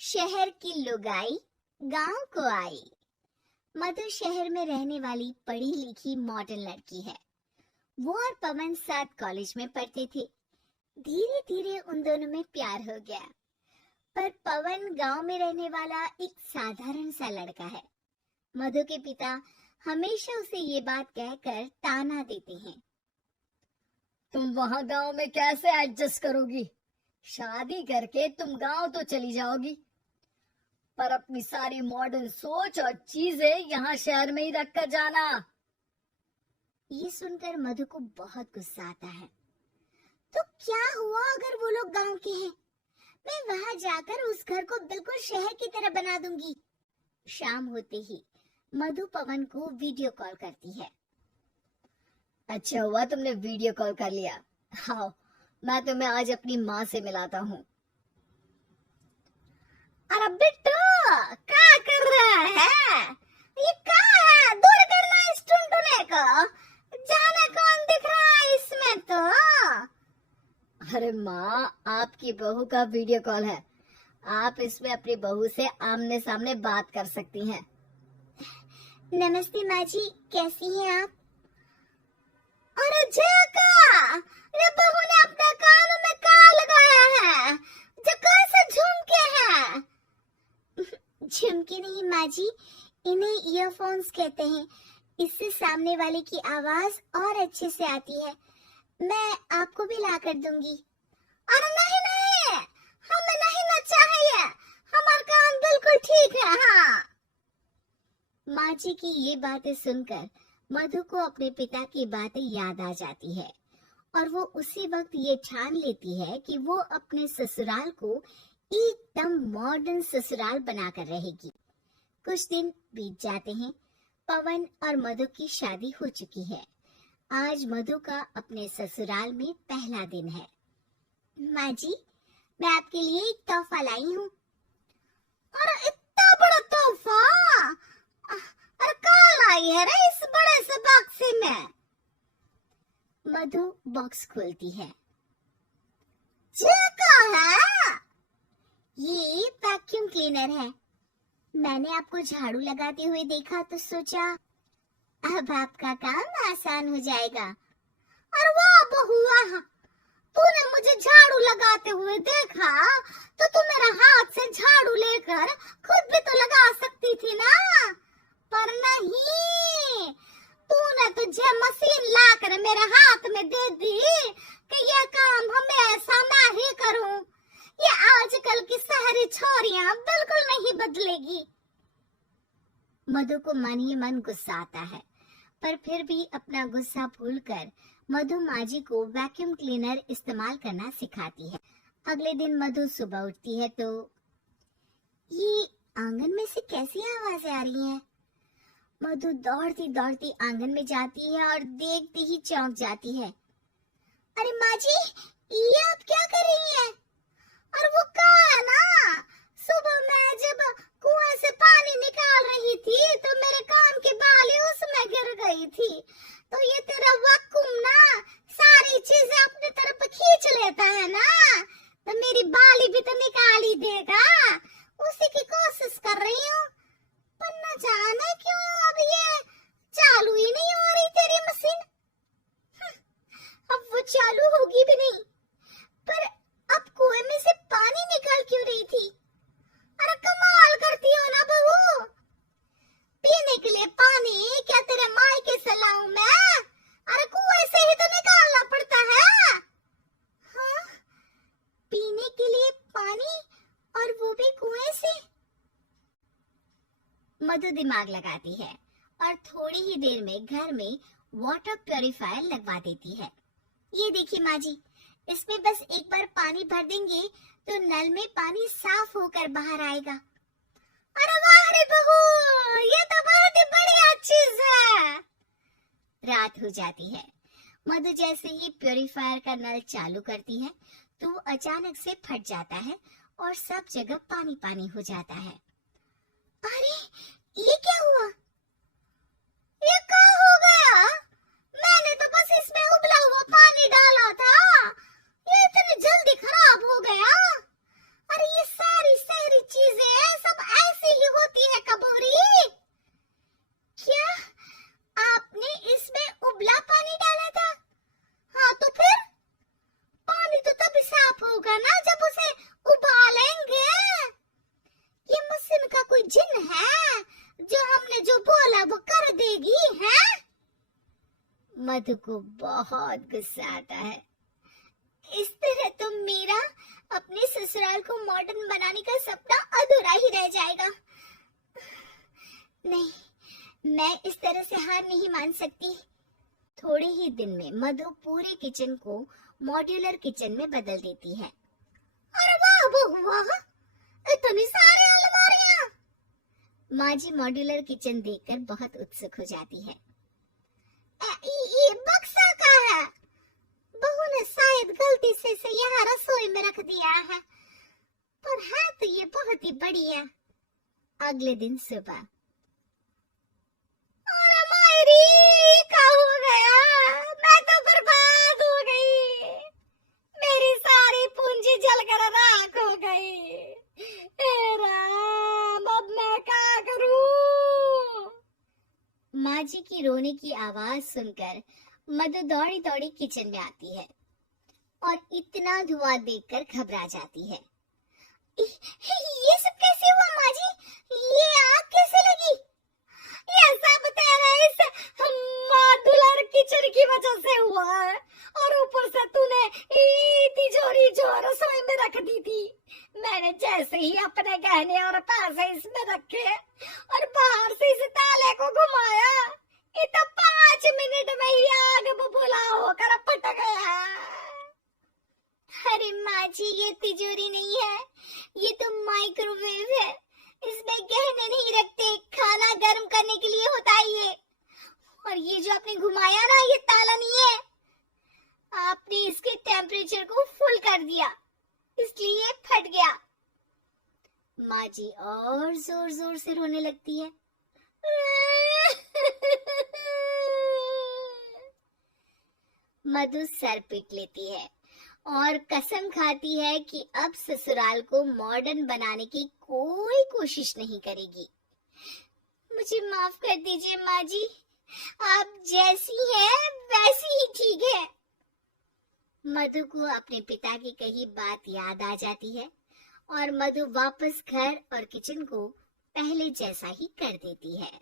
शहर की लुगाई गांव को आई। मधु शहर में रहने वाली पढ़ी लिखी मॉडर्न लड़की है। वो और पवन साथ कॉलेज में पढ़ते थे। धीरे धीरे उन दोनों में प्यार हो गया। पर पवन गांव में रहने वाला एक साधारण सा लड़का है। मधु के पिता हमेशा उसे ये बात कहकर ताना देते हैं, तुम वहां गांव में कैसे एडजस्ट करोगी? शादी करके तुम गांव तो चली जाओगी, पर अपनी सारी मॉडर्न सोच और चीजें यहाँ शहर में ही रख कर जाना। ये सुनकर मधु को बहुत गुस्सा आता है। तो क्या हुआ अगर वो लोग गांव के हैं? मैं वहां जाकर उस घर को बिल्कुल शहर की तरह बना दूंगी। शाम होते ही मधु पवन को वीडियो कॉल करती है। अच्छा हुआ तुमने वीडियो कॉल कर लिया। हाँ, मैं तुम्हें आज अपनी माँ से मिलाता हूँ। अरे बिट्टू, क्या कर रहा है? ये क्या है? दूर करना इस टुनटुने को। जाने कौन दिख रहा है इसमें तो? अरे माँ, आपकी बहू का वीडियो कॉल है। आप इसमें अपनी बहू से आमने सामने बात कर सकती हैं। नमस्ते माँ जी, कैसी हैं आप? अरे जका, ये बहू ने अपने कान में क्या लगाया है? जो कैसे झुमके हैं? झुमके नहीं माँ जी, इन्हें ईयरफोन्स कहते हैं। इससे सामने वाले की आवाज और अच्छे से आती है। मैं आपको भी ला कर दूंगी। अरे नहीं नहीं, हमें नहीं ना चाहिए। हमारे कान बिल्कुल ठीक है। हाँ। माँ जी की ये बातें सुनकर मधु को अपने पिता की बातें याद आ जाती है और वो उसी वक्त ये ठान लेती है कि वो अपने ससुराल को एकदम मॉडर्न ससुराल बनाकर रहेगी। कुछ दिन बीत जाते हैं। पवन और मधु की शादी हो चुकी है। आज मधु का अपने ससुराल में पहला दिन है। माँ जी, मैं आपके लिए एक तोहफा लाई हूँ। अरे इतना बड़ा तोहफा! अरे कहाँ लाई है रे इस बड़े से बॉक्स में? मधु बॉक्स खोलती है। ये क्या है? ये वैक्यूम क्लीनर है। मैंने आपको झाड़ू लगाते हुए देखा तो सोचा अब आपका काम आसान हो जाएगा। अरे वाह बहुआ, तूने मुझे झाड़ू लगाते हुए देखा तो तू मेरा हाथ से झाड़ू लेकर खुद भी तो लगा सकती थी ना। पर नहीं, तूने तुझे मशीन लाकर मेरे हाथ में दे दी कि यह काम हमेशा मैं ही करूं। ये आजकल की शहरी छोरियां बिल्कुल नहीं बदलेगी। मधु को मन ही मन गुस्सा आता है, पर फिर भी अपना गुस्सा भूलकर मधु माँ जी को वैक्यूम क्लीनर इस्तेमाल करना सिखाती है। अगले दिन मधु सुबह उठती है तो ये आंगन में से कैसी आवाजें आ रही हैं? मधु दौड़ती दौड़ती आंगन में जाती है और देखते ही चौंक जाती है। अरे माँ जी, ये आप क्या कर रही हैं? और वो कहाँ है ना? सुबह मैं जब कुएं से पानी निकाल रही थी तो मेरे कान की बाली उसमें गिर गई थी। तो ये तेरा वैक्यूम ना सारी चीजें अपनी तरफ खींच लेता है ना, तो मेरी बाली भी तो निकाल ही देगा। उसी की कोशिश कर रही हूँ, पर न जाने क्यों अब ये चालू ही नहीं हो रही तेरी मशीन। अब वो चालू होगी भी नहीं। पर अब कुएं में से पानी निकाल क्यों रही थी? अरे कमाल करती हो ना बहू। पीने के लिए पानी क्या तेरे मायके से लाऊं मैं? अरे कुएं से ही तो निकालना पड़ता है। हाँ, पीने के लिए पानी और वो भी कुएं से। मधु दिमाग लगाती है और थोड़ी ही देर में घर में वाटर प्यूरिफायर लगवा देती है। ये देखिए माँ जी, इसमें बस एक बार पानी भर देंगे तो नल में पानी साफ होकर बाहर आएगा। अरे वाह रे बहू, ये तो बहुत ही बढ़िया चीज है। रात हो जाती है। मधु जैसे ही प्यूरिफायर का नल चालू करती है तो वो अचानक से फट जाता है और सब जगह पानी पानी हो जाता है। अरे ये क्या हुआ? ये क्या हो गया? मैंने तो बस इसमें उबला हुआ पानी डाला था, ये इतनी जल्दी खराब हो गया। अरे ये सारी शहरी चीज मधु को बहुत गुस्सा आता है। इस तरह तो मेरा अपने ससुराल को मॉडर्न बनाने का सपना अधूरा ही रह जाएगा। नहीं, मैं इस तरह से हार नहीं मान सकती। थोड़े ही दिन में मधु पूरे किचन को मॉड्यूलर किचन में बदल देती है। अरे वाह बहू वाह, इतनी सारी अलमारियां! माँ जी मॉड्यूलर किचन देखकर बहुत उत्सुक हो जाती है। ये बक्सा का है। बहू ने शायद गलती से यहाँ रसोई में रख दिया है, पर है तो ये बहुत ही बढ़िया। अगले दिन सुबह। अरे मायरी, क्या हो गया? मैं तो बर्बाद हो गई। मेरी सारी पूंजी जलकर राख हो गई। हे राम, अब मैं क्या करूं? माँ जी की रोने की आवाज सुनकर मधु दौड़ी दौड़ी किचन में आती है और इतना धुआं देखकर घबरा जाती है। ये सब कैसे हुआ माँ जी? ये आग कैसे लगी? ये सब तेरा इस मॉड्यूलर किचन की वजह से हुआ है, और ऊपर से तूने तिजोरी जो रसोई में रख दी थी। मैंने जैसे ही अपने गहने और पैसे इसमें रखे और बाहर से इस ताले को घुमाया, ये तो 5 मिनट में ही आग बबूला होकर फट गया। अरे माँ जी, ये तिजोरी नहीं है, ये तो माइक्रोवेव है। इसमें गहने नहीं रखते, खाना गर्म करने के लिए होता है ये। और ये जो आपने घुमाया ना, ये ताला नहीं है, आपने इसके टेम्परेचर को फुल कर दिया, इसलिए फट गया। माँ जी और जोर जोर से रोने लगती है। मधु सर पीट लेती है और कसम खाती है कि अब ससुराल को मॉडर्न बनाने की कोई कोशिश नहीं करेगी। मुझे माफ कर दीजिए माँ जी, आप जैसी हैं वैसी ही ठीक है। मधु को अपने पिता की कही बात याद आ जाती है और मधु वापस घर और किचन को पहले जैसा ही कर देती है।